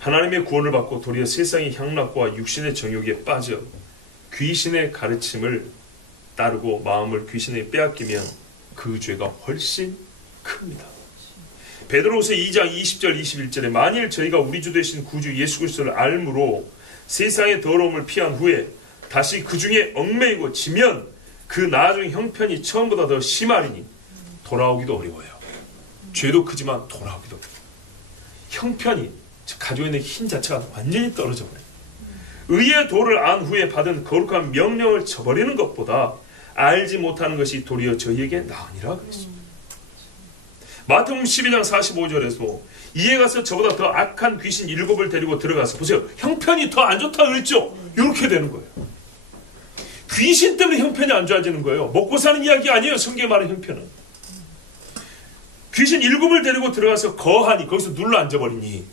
하나님의 구원을 받고 도리어 세상의 향락과 육신의 정욕에 빠져 귀신의 가르침을 따르고 마음을 귀신에 빼앗기면 그 죄가 훨씬 큽니다. 베드로후서 2장 20절 21절에 만일 저희가 우리 주 되신 구주 예수 그리스도를 알므로 세상의 더러움을 피한 후에 다시 그 중에 얽매이고 지면 그 나중 형편이 처음보다 더 심하리니 돌아오기도 어려워요. 죄도 크지만 돌아오기도 어려워요. 형편이, 가지고 있는 힘 자체가 완전히 떨어져 버려요. 의의 도를 안 후에 받은 거룩한 명령을 저버리는 것보다 알지 못하는 것이 도리어 저희에게 나으니라 그랬습니다. 마태복음 12장 45절에서 이에 가서 저보다 더 악한 귀신 7을 데리고 들어가서, 보세요, 형편이 더 안 좋다 그랬죠? 이렇게 되는 거예요. 귀신 때문에 형편이 안 좋아지는 거예요. 먹고 사는 이야기 아니에요. 성경에 말하는 형편은. 귀신 7을 데리고 들어가서 거하니, 거기서 눌러 앉아버리니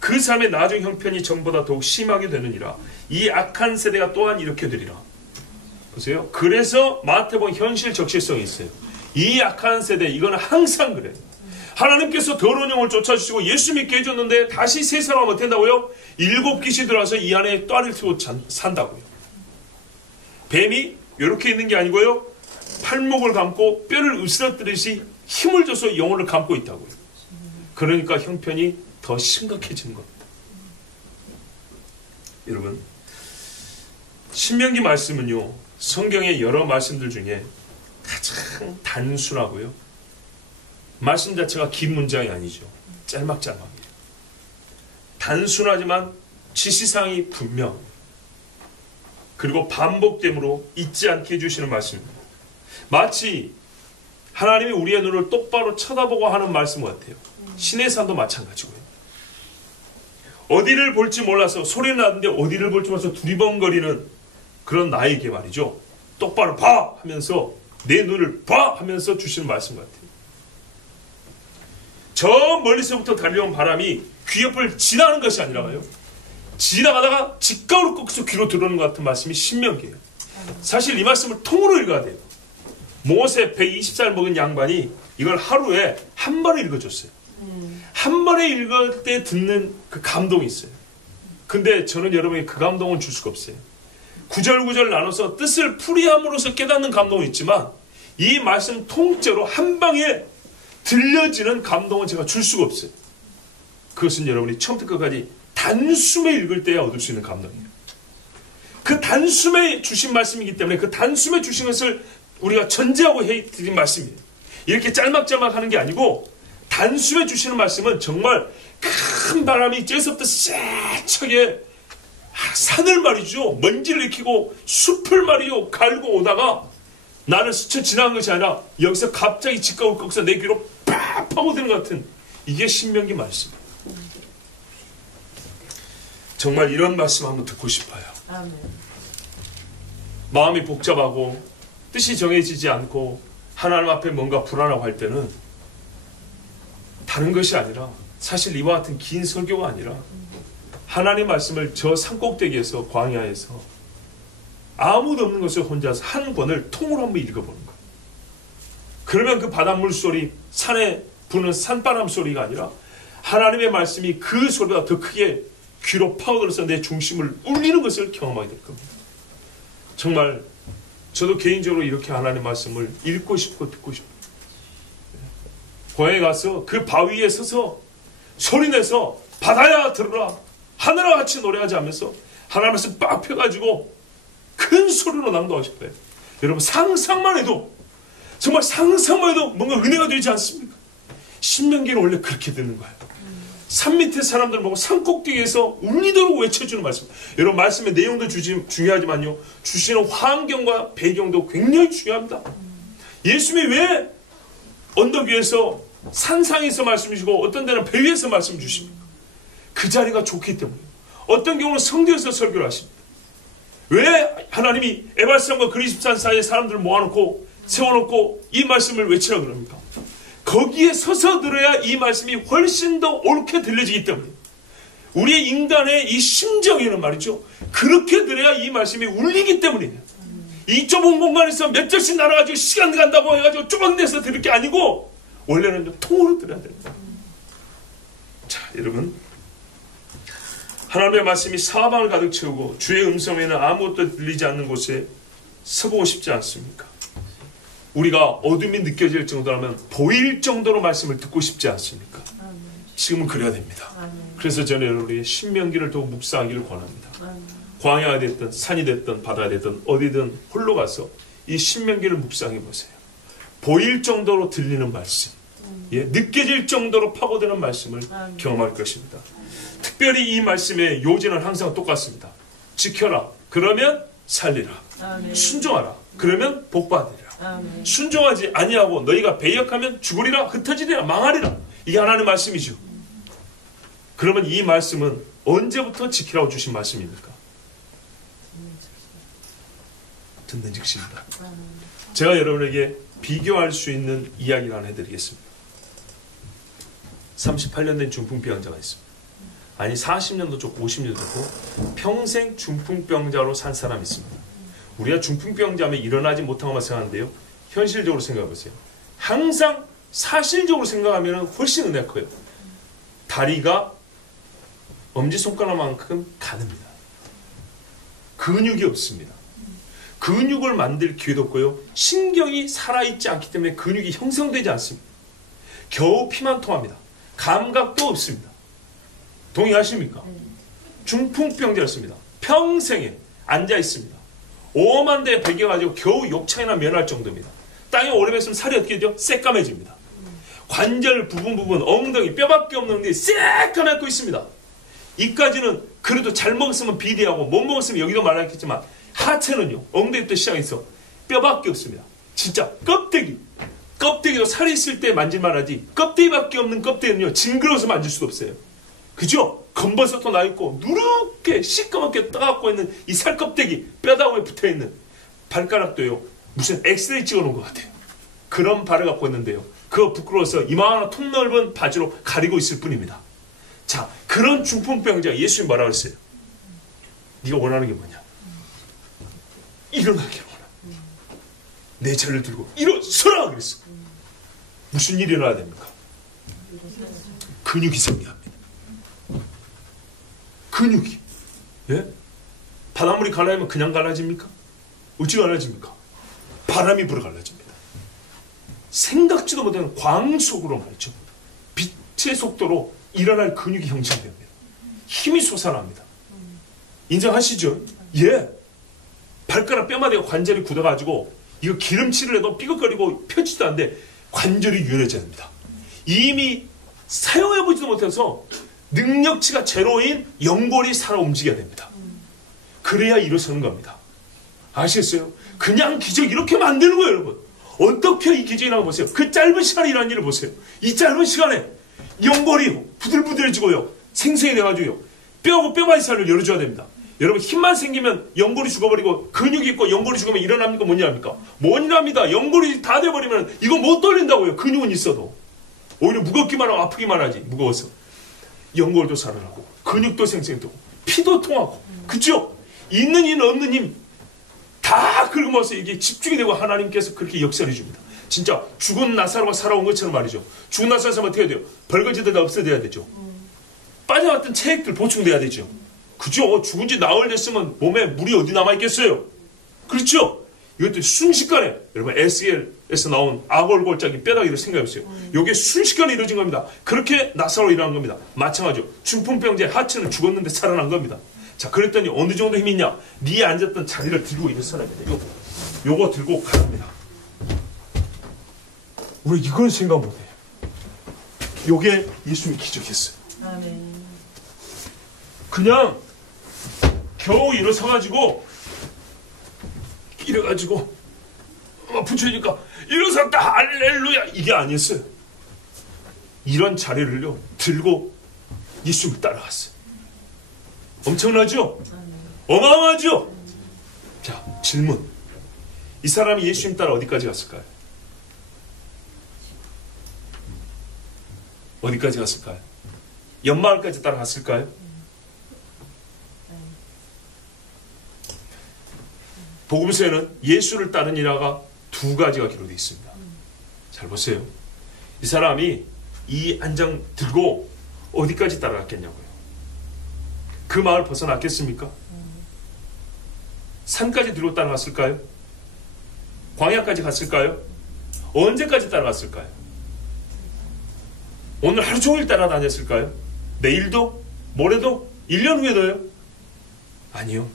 그 사람의 나중 형편이 전보다 더욱 심하게 되느니라. 이 악한 세대가 또한 이렇게 되리라. 보세요. 그래서 마태복음 현실 적실성이 있어요. 이 악한 세대, 이거는 항상 그래요. 하나님께서 더러운 영을 쫓아주시고 예수 믿게 해줬는데 다시 세 사람은 어떻게 된다고요? 7 귀신이 들어와서 이 안에 또아를 틀고 산다고요. 뱀이 이렇게 있는 게 아니고요, 팔목을 감고 뼈를 으스러뜨리듯이 힘을 줘서 영혼을 감고 있다고요. 그러니까 형편이 더 심각해지는 겁니다. 여러분, 신명기 말씀은요, 성경의 여러 말씀들 중에 가장 단순하고요, 말씀 자체가 긴 문장이 아니죠. 짤막짤막이에요. 단순하지만 지시사항이 분명, 그리고 반복됨으로 잊지 않게 해주시는 말씀입니다. 마치 하나님이 우리의 눈을 똑바로 쳐다보고 하는 말씀 같아요. 신의 산도 마찬가지고요. 어디를 볼지 몰라서, 소리는 나는데 어디를 볼지 몰라서 두리번거리는 그런 나에게 말이죠, 똑바로 봐! 하면서, 내 눈을 봐! 하면서 주시는 말씀 같아요. 저 멀리서부터 달려온 바람이 귀 옆을 지나가는 것이 아니라요, 지나가다가 직각으로 꺾어서 귀로 들어오는 것 같은 말씀이 신명기예요. 사실 이 말씀을 통으로 읽어야 돼요. 모세 120살 먹은 양반이 이걸 하루에 한 번에 읽어줬어요. 한 번에 읽을 때 듣는 그 감동이 있어요. 근데 저는 여러분에게 그 감동은 줄 수가 없어요. 구절구절 나눠서 뜻을 풀이함으로써 깨닫는 감동은 있지만 이 말씀 통째로 한 방에 들려지는 감동은 제가 줄 수가 없어요. 그것은 여러분이 처음부터 끝까지 단숨에 읽을 때야 얻을 수 있는 감동이에요. 그 단숨에 주신 말씀이기 때문에 그 단숨에 주신 것을 우리가 전제하고 해드린 말씀이에요. 이렇게 짤막짤막 하는 게 아니고 단숨에 주시는 말씀은 정말 큰 바람이 쬐서부터 세차게 산을 말이죠. 먼지를 일으키고 숲을 말이요. 갈고 오다가 나를 스쳐 지나간 것이 아니라 여기서 갑자기 직각을 꺾어서 내 귀로 팍 파고드는 것 같은 이게 신명기 말씀이에요. 정말 이런 말씀 한번 듣고 싶어요. 아멘. 마음이 복잡하고 뜻이 정해지지 않고 하나님 앞에 뭔가 불안하고 할 때는 다른 것이 아니라 사실 이와 같은 긴 설교가 아니라 하나님 말씀을 저 산꼭대기에서 광야에서 아무도 없는 곳에 혼자서 한 권을 통으로 한번 읽어보는 거예요. 그러면 그 바닷물 소리, 산에 부는 산바람 소리가 아니라 하나님의 말씀이 그 소리보다 더 크게 귀로 파고들어서 내 중심을 울리는 것을 경험하게 될 겁니다. 정말 저도 개인적으로 이렇게 하나님의 말씀을 읽고 싶고 듣고 싶어요. 고향에 가서 그 바위에 서서 소리내서 바다야 들어라, 하늘과 같이 노래하지 않으면서 하나님 말씀 빡 펴가지고 큰 소리로 낭독하고 싶어요. 여러분 상상만 해도 정말 상상만 해도 뭔가 은혜가 되지 않습니까? 신명기는 원래 그렇게 되는 거예요. 산 밑에 사람들 보고 산 꼭대기에서 울리도록 외쳐주는 말씀. 여러분 말씀의 내용도 중요하지만요, 주시는 환경과 배경도 굉장히 중요합니다. 예수님이 왜 언덕 위에서 산상에서 말씀 주시고 어떤 데는 배 위에서 말씀 주십니까? 그 자리가 좋기 때문에. 어떤 경우는 성전에서 설교를 하십니다. 왜 하나님이 에발산과 그리십산 사이에 사람들을 모아놓고 세워놓고 이 말씀을 외치라 그럽니까? 거기에 서서 들어야 이 말씀이 훨씬 더 옳게 들려지기 때문에 우리의 인간의 이 심정에는 말이죠, 그렇게 들어야 이 말씀이 울리기 때문이에요. 이 좁은 공간에서 몇 절씩 나눠가지고 시간 간다고 해가지고 쪼박내서 들을 게 아니고 원래는 통으로 들어야 됩니다. 자, 여러분, 하나님의 말씀이 사방을 가득 채우고 주의 음성 외에는 아무것도 들리지 않는 곳에 서보고 싶지 않습니까? 우리가 어둠이 느껴질 정도라면 보일 정도로 말씀을 듣고 싶지 않습니까? 지금은 그래야 됩니다. 그래서 저는 여러분이 신명기를 더욱 묵상하기를 권합니다. 광야가 됐든 산이 됐든 바다가 됐든 어디든 홀로 가서 이 신명기를 묵상해 보세요. 보일 정도로 들리는 말씀, 느껴질 정도로 파고드는 말씀을 경험할 것입니다. 특별히 이 말씀의 요지는 항상 똑같습니다. 지켜라, 그러면 살리라. 순종하라, 그러면 복받으리라. 순종하지 아니하고 너희가 배역하면 죽으리라, 흩어지리라, 망하리라. 이게 하나님의 말씀이죠. 그러면 이 말씀은 언제부터 지키라고 주신 말씀입니까? 듣는 즉시입니다. 제가 여러분에게 비교할 수 있는 이야기를 하나 해드리겠습니다. 38년 된 중풍병자가 있습니다. 아니 40년도 좋고 50년도 좋고 평생 중풍병자로 산 사람이 있습니다. 우리가 중풍병자면 일어나지 못한 것만 생각하는데요, 현실적으로 생각해 보세요. 항상 사실적으로 생각하면 훨씬 은혜가 커요. 다리가 엄지손가락만큼 가늡니다. 근육이 없습니다. 근육을 만들 기회도 없고요, 신경이 살아있지 않기 때문에 근육이 형성되지 않습니다. 겨우 피만 통합니다. 감각도 없습니다. 동의하십니까? 중풍병자였습니다. 평생에 앉아 있습니다. 오만 대에 베겨가지고 겨우 욕창이나 면할 정도입니다. 땅에 오래 있으면 살이 어떻게 되죠? 새까매집니다. 관절 부분 엉덩이 뼈밖에 없는 게 새까맣고 있습니다. 이까지는 그래도 잘 먹었으면 비대하고 못 먹었으면 여기도 말했겠지만 하체는요, 엉덩이부터 시작해서 뼈밖에 없습니다. 진짜 껍데기도 살이 있을 때 만질만 하지 껍데기밖에 없는 껍데기는요 징그러워서 만질 수도 없어요. 그죠? 검버섯도 나있고 누렇게 시꺼멓게 떠갖고 있는 이 살껍데기, 뼈다구에 붙어있는 발가락도요 무슨 엑스레이 찍어놓은 것 같아요. 그런 발을 갖고 있는데요, 그거 부끄러워서 이만한 통 넓은 바지로 가리고 있을 뿐입니다. 자, 그런 중풍병자 예수님 뭐라 그랬어요? 네가 원하는 게 뭐냐? 일어나기를 원하. 내 자를 들고 일어서라 그랬어. 무슨 일이 일어나야 됩니까? 근육이 생겨합니다. 근육이. 예? 바닷물이 갈라지면 그냥 갈라집니까? 어찌 갈라집니까? 바람이 불어 갈라집니다. 생각지도 못하는 광속으로 말이죠. 빛의 속도로 일어날 근육이 형성됩니다. 힘이 솟아납니다. 인정하시죠? 예. 발가락 뼈마디가 관절이 굳어가지고 이거 기름칠을 해도 삐걱거리고 펴지도 않는데 관절이 유연해져야 됩니다. 이미 사용해보지도 못해서 능력치가 제로인 연골이 살아 움직여야 됩니다. 그래야 일어서는 겁니다. 아시겠어요? 그냥 기적 이렇게 만드는 거예요, 여러분. 어떻게 이 기적이 나와 보세요. 그 짧은 시간에 일어난 일을 보세요. 이 짧은 시간에 연골이 부들부들해지고요. 생생해져가지고요. 뼈하고 뼈마디 살을 열어줘야 됩니다. 여러분 힘만 생기면 연골이 죽어버리고 근육이 있고 연골이 죽으면 일어납니까? 못 일어납니까? 못 일어납니다. 연골이 다 돼버리면 이거 못 돌린다고요. 근육은 있어도. 오히려 무겁기만 하고 아프기만 하지. 무거워서. 연골도 살아나고 근육도 생생되고 피도 통하고 그죠? 있는 힘 없는 힘 다 긁어모아서 이게 집중이 되고 하나님께서 그렇게 역사를 해줍니다. 진짜 죽은 나사로가 살아온 것처럼 말이죠. 죽은 나사로가 어떻게 해야 돼요? 벌거지들 없어져야 되죠. 빠져나왔던 체액들 보충돼야 되죠. 그죠? 죽은 지 나흘 됐으면 몸에 물이 어디 남아있겠어요? 그렇죠? 이것도 순식간에 여러분 SL에서 나온 아골골짜기 뼈다귀를 생각해보세요. 이게 순식간에 이루어진 겁니다. 그렇게 나사로 일어난 겁니다. 마찬가지로 중풍병제 하체는 죽었는데 살아난 겁니다. 자, 그랬더니 어느 정도 힘이 있냐? 네 앉았던 자리를 들고 일어서야 돼요. 요거 들고 가랍니다. 우리 이걸 생각 못해요. 요게 예수님이 기적했어요. 아멘. 그냥 겨우 일어서가지고 이래가지고 붙여지니까 일어섰다 할렐루야 이게 아니었어요. 이런 자리를요 들고 예수님을 따라갔어요. 엄청나죠? 어마어마하죠? 자, 질문. 이 사람이 예수님 따라 어디까지 갔을까요? 어디까지 갔을까요? 연마을까지 따라갔을까요? 복음서에는 예수를 따른 일화가 두 가지가 기록되어 있습니다. 잘 보세요. 이 사람이 이 안장 들고 어디까지 따라갔겠냐고요. 그 마을 벗어났겠습니까? 산까지 들고 따라갔을까요? 광야까지 갔을까요? 언제까지 따라갔을까요? 오늘 하루 종일 따라다녔을까요? 내일도? 모레도? 1년 후에도요? 아니요.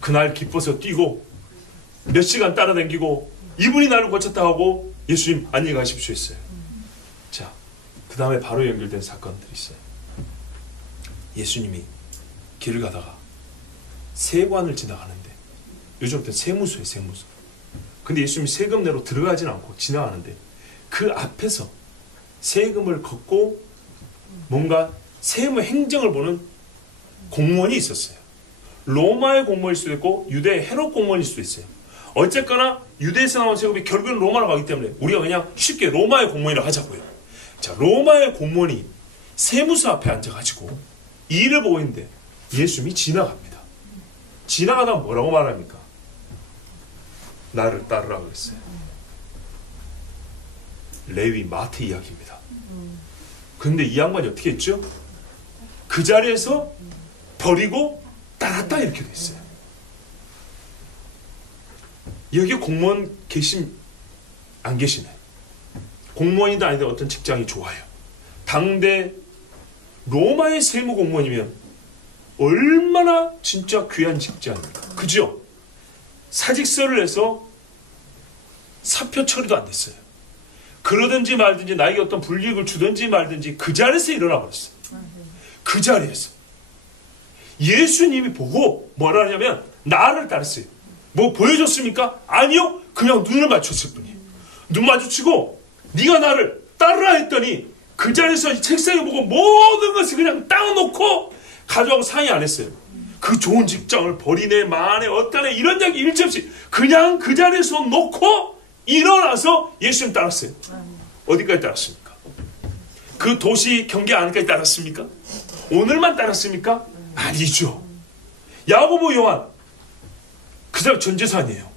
그날 기뻐서 뛰고 몇 시간 따라다니고 이분이 나를 고쳤다 하고 예수님 안녕히 가십시오 했어요. 자, 그 다음에 바로 연결된 사건들이 있어요. 예수님이 길을 가다가 세관을 지나가는데 요즘부터 세무소예요. 세무소. 근데 예수님이 세금 내로 들어가진 않고 지나가는데 그 앞에서 세금을 걷고 뭔가 세무 행정을 보는 공무원이 있었어요. 로마의 공무원일 수도 있고 유대의 헤롯 공무원일 수도 있어요. 어쨌거나 유대에서 나온 세금이 결국은 로마로 가기 때문에 우리가 그냥 쉽게 로마의 공무원이라고 하자고요. 자, 로마의 공무원이 세무서 앞에 앉아가지고 이 일을 보고 있는데 예수님이 지나갑니다. 지나가다 뭐라고 말합니까? 나를 따르라 그랬어요. 레위 마태 이야기입니다. 그런데 이 양반이 어떻게 했죠? 그 자리에서 버리고 따랐다 이렇게 돼 있어요. 여기 공무원 계심 안 계시나요? 공무원이든 아니든 어떤 직장이 좋아요. 당대 로마의 세무 공무원이면 얼마나 진짜 귀한 직장입니까? 그죠? 사직서를 내서 사표 처리도 안 됐어요. 그러든지 말든지 나에게 어떤 불이익을 주든지 말든지 그 자리에서 일어나 버렸어요. 그 자리에서 예수님이 보고 뭐라 하냐면 나를 따랐어요. 뭐 보여줬습니까? 아니요. 그냥 눈을 맞췄을 뿐이에요. 눈 마주치고 네가 나를 따르라 했더니 그 자리에서 책상에 보고 모든 것을 그냥 딱 놓고 가져가고 상의 안 했어요. 그 좋은 직장을 버리네 마네 어떠네 이런 얘기 일체 없이 그냥 그 자리에서 놓고 일어나서 예수님 따랐어요. 어디까지 따랐습니까? 그 도시 경계 안까지 따랐습니까? 오늘만 따랐습니까? 아니죠. 야고보 요한 그 사람 전 재산이에요.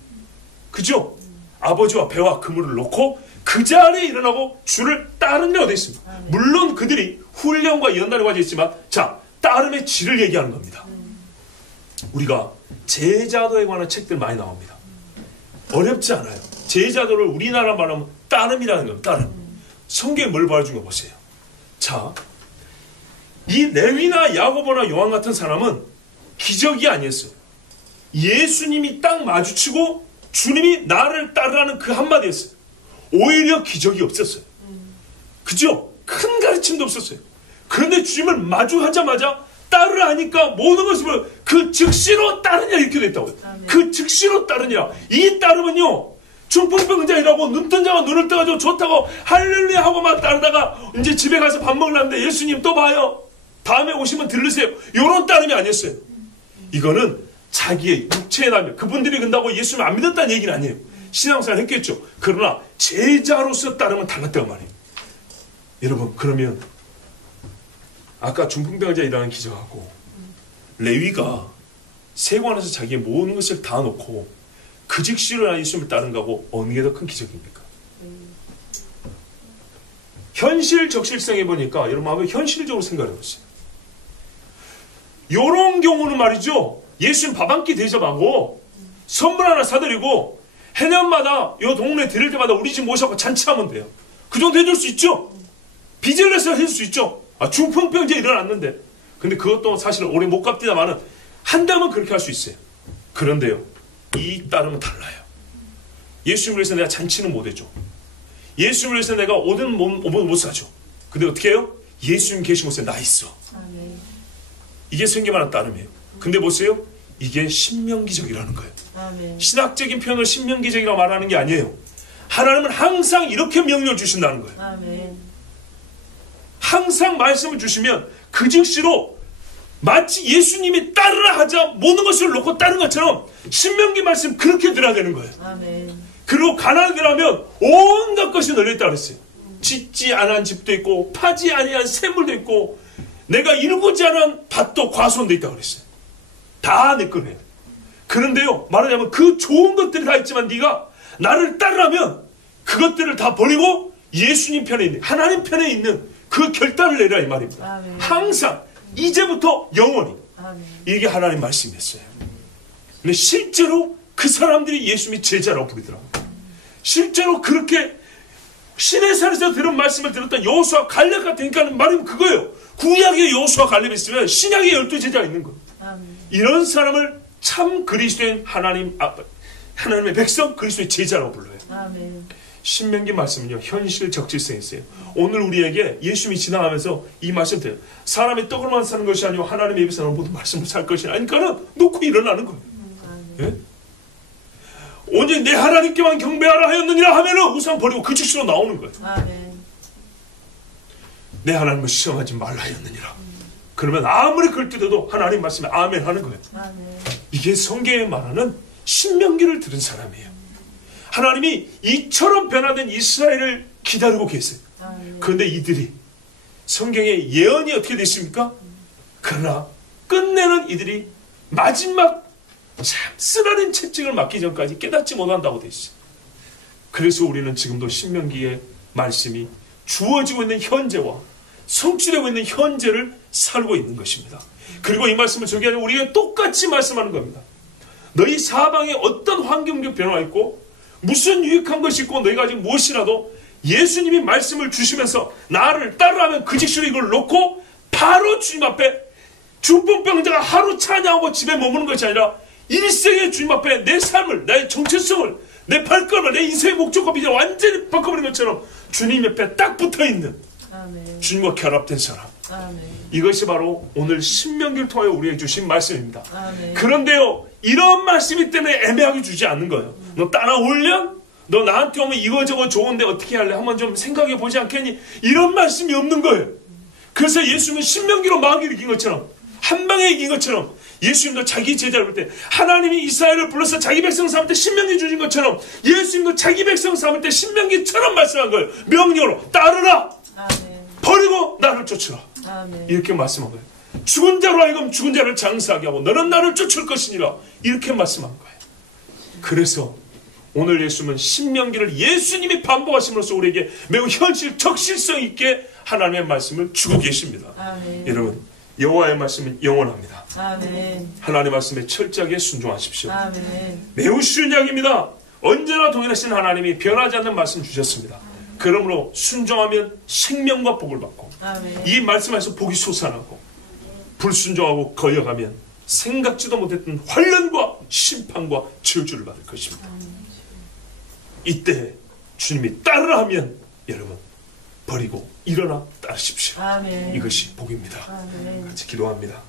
그죠? 아버지와 배와 그물을 놓고 그 자리에 일어나고 주를 따른 데가 어디 있습니까? 물론 그들이 훈련과 연단에 가져 있지만 자, 따름의 질을 얘기하는 겁니다. 우리가 제자도에 관한 책들 많이 나옵니다. 어렵지 않아요. 제자도를 우리나라 말하면 따름이라는 겁니다. 따름. 성경에 뭘 말해준 거 보세요. 자, 이 레위나 야고보나 요한 같은 사람은 기적이 아니었어요. 예수님이 딱 마주치고 주님이 나를 따르라는 그 한마디였어요. 오히려 기적이 없었어요. 그죠? 큰 가르침도 없었어요. 그런데 주님을 마주하자마자 따르라 하니까 모든 것을 그 즉시로 따르냐 이렇게 됐다고요. 그 즉시로 따르냐. 이 따르면요, 중풍병자이라고 눈뜬 자가 눈을 떠가지고 좋다고 할렐루야 하고 막 따르다가 이제 집에 가서 밥 먹으려는데 예수님 또 봐요, 다음에 오시면 들르세요, 요런 따름이 아니었어요. 이거는 자기의 육체의 남녀, 그분들이 근다고 예수님 안 믿었다는 얘기는 아니에요. 신앙생활 했겠죠. 그러나 제자로서 따르면 달랐다고 말이에요. 여러분, 그러면 아까 중풍병자이라는 기적하고 레위가 세관에서 자기의 모든 것을 다 놓고 그 즉시로 예수님을 따른 거하고 어느 게 더 큰 기적입니까? 현실 적실성에 보니까 여러분 한번 현실적으로 생각해 보세요. 요런 경우는 말이죠, 예수님 밥 한 끼 대접하고 선물 하나 사드리고 해년마다 요 동네 들을 때마다 우리 집 모셔서 잔치하면 돼요. 그 정도 해줄 수 있죠. 빚을 내서 해줄 수 있죠. 중풍병자 일어났는데, 근데 그것도 사실 오래 못 갚디다마는 한다면 그렇게 할 수 있어요. 그런데요, 이 따름은 달라요. 예수님을 위해서 내가 잔치는 못 해줘. 예수님을 위해서 내가 옷은 못 사줘. 근데 어떻게 해요? 예수님 계신 곳에 나 있어. 이게 생기만한 따름이에요. 근데 보세요, 이게 신명기적이라는 거예요. 신학적인 표현으로 신명기적이라고 말하는 게 아니에요. 하나님은 항상 이렇게 명령을 주신다는 거예요. 항상 말씀을 주시면 그 즉시로 마치 예수님이 따르라 하자 모든 것을 놓고 따른 것처럼 신명기 말씀 그렇게 들어야 되는 거예요. 그리고 가나안에 들어가면 온갖 것이 널려있다 그랬어요. 짓지 않은 집도 있고 파지 아니한 샘물도 있고 내가 이루고지 않은 밭도 과수원도 있다고 그랬어요. 다 내 거예요. 그런데요, 말하자면 그 좋은 것들이 다 있지만 네가 나를 따르라면 그것들을 다 버리고 예수님 편에 있는, 하나님 편에 있는 그 결단을 내라 이 말입니다. 항상 이제부터 영원히. 이게 하나님 말씀이었어요. 근데 실제로 그 사람들이 예수님이 제자라고 부르더라고요. 실제로 그렇게 신의 산에서 들은 말씀을 들었던 여호수아 갈렙 같으니까 말은 그거예요. 구약의 여호수아 갈렙이 있으면 신약의 12제자가 있는 거예요. 이런 사람을 참 그리스도인 하나님의 백성, 그리스도의 제자라고 불러요. 신명기 말씀은요, 현실 적질성이 있어요. 오늘 우리에게 예수님이 지나가면서 이 말씀 드려요. 사람이 떡으로만 사는 것이 아니고 하나님의 입에서 나오는 모든 말씀을 살 것이 아니까는 놓고 일어나는 거예요. 예? 오직 내 하나님께만 경배하라 하였느니라 하면은 우상 버리고 그 즉시로 나오는 거예요. 내 하나님을 시험하지 말라 하였느니라. 그러면 아무리 걸뜯어도 하나님 말씀에 아멘 하는 거예요. 이게 성경에 말하는 신명기를 들은 사람이에요. 하나님이 이처럼 변화된 이스라엘을 기다리고 계세요. 그런데 이들이 성경의 예언이 어떻게 되어 있습니까? 그러나 끝내는 이들이 마지막 참 쓰라린 채찍을 맞기 전까지 깨닫지 못한다고 되어 있어요. 그래서 우리는 지금도 신명기의 말씀이 주어지고 있는 현재와 성취되고 있는 현재를 살고 있는 것입니다. 그리고 이 말씀을 저기 우리에게 똑같이 말씀하는 겁니다. 너희 사방에 어떤 환경적 변화가 있고 무슨 유익한 것이 있고 너희가 지금 무엇이라도 예수님이 말씀을 주시면서 나를 따르라면 그 즉시로 이걸 놓고 바로 주님 앞에, 중풍병자가 하루 찬양하고 집에 머무는 것이 아니라 일생의 주님 앞에 내 삶을, 나의 정체성을, 내 발걸음을, 내 인생의 목적과 비전을 완전히 바꿔버린 것처럼 주님 옆에 딱 붙어있는 주님과 결합된 사람. 이것이 바로 오늘 신명기를 통하여 우리에게 주신 말씀입니다. 그런데요, 이런 말씀이 때문에 애매하게 주지 않는 거예요. 너 따라올려? 너 나한테 오면 이거저거 좋은데 어떻게 할래? 한번 좀 생각해 보지 않겠니? 이런 말씀이 없는 거예요. 그래서 예수님은 신명기로 마귀를 이긴 것처럼, 한 방에 이긴 것처럼, 예수님도 자기 제자를 볼 때 하나님이 이스라엘을 불러서 자기 백성 삼을 때 신명기 주신 것처럼 예수님도 자기 백성 삼을 때 신명기처럼 말씀한 거예요. 명령으로 따르라. 버리고 나를 쫓으라. 이렇게 말씀한 거예요. 죽은 자로 하여금 죽은 자를 장사하게 하고 너는 나를 쫓을 것이니라. 이렇게 말씀한 거예요. 그래서 오늘 예수님은 신명기를 예수님이 반복하심으로써 우리에게 매우 현실 적실성 있게 하나님의 말씀을 주고 계십니다. 여러분, 여호와의 말씀은 영원합니다. 하나님의 말씀에 철저하게 순종하십시오. 매우 쉬운 이야기입니다. 언제나 동일하신 하나님이 변하지 않는 말씀 주셨습니다. 그러므로 순종하면 생명과 복을 받고 아멘. 이 말씀에서 복이 솟아나고 불순종하고 거역하면 생각지도 못했던 환난과 심판과 저주를 받을 것입니다. 이때 주님이 따르라 하면 여러분 버리고 일어나 따르십시오. 아멘. 이것이 복입니다. 아멘. 같이 기도합니다.